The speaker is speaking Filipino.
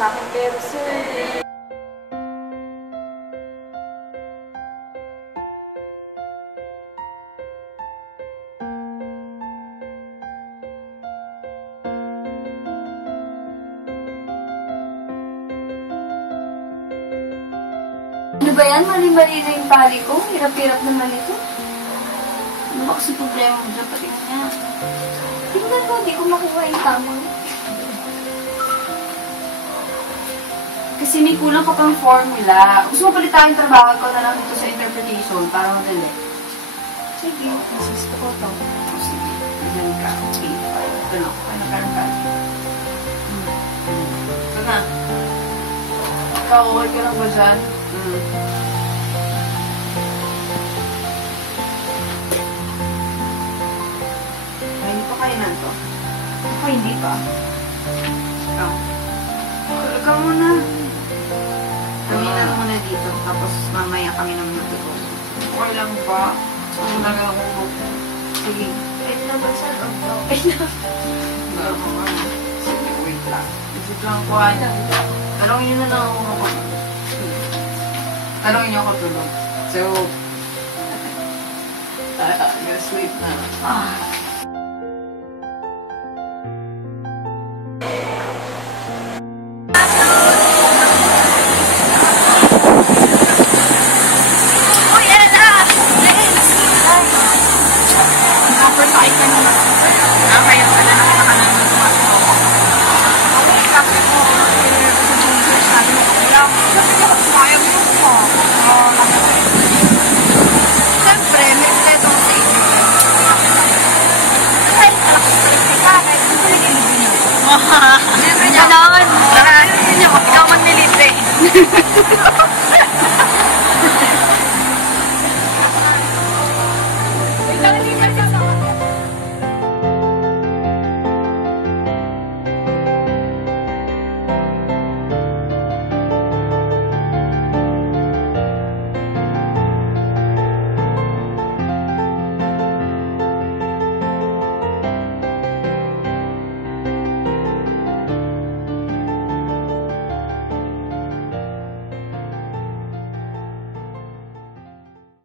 sa akin, pero sir. Ano ba yan? Mali-mali na yung pali ko. Hirap-hirap naman ito. Ano ba kasi problema mo dyan? Pati nga. Tingnan ko, di ko makuha yung tama. Kasi may kulang ka pang formula. Gusto mo palitan yung trabaho ko na lang ito sa interpretation para madali. Sige. Nasisto ko ito. Sige. Diyan ka. Okay. Ito lang. Ano ka ng pali? Ito na. Ikaw, okay ka lang ba dyan? Ay, hindi pa kainan to. Ako, hindi pa. Ikaw. Ikaw muna. Kami na muna dito. Tapos mamaya kami naman matutulog. Okay lang ba? Ang laga ako. Sige. Wait na ba sa loob to? Wait na. Sige, wait lang. Isip lang ko. Talongin nyo na lang ako kapag. Talongin niyo ako tulog. So, you're asleep na. Uy, Ella! Let's! Napper-type ka naman. Kaya pala nakita ka naman tumatawag. Okay, kasi mo. Kasi kung sabi mo, wala. Sabi niya, kaya mo yung mo. Siyempre, may pleto ko sa inyo. Ay, alakas pa rin ka. Kahit kung sila nilibin niyo. Siyempre niya. Ganoon. Ikaw man nilibre.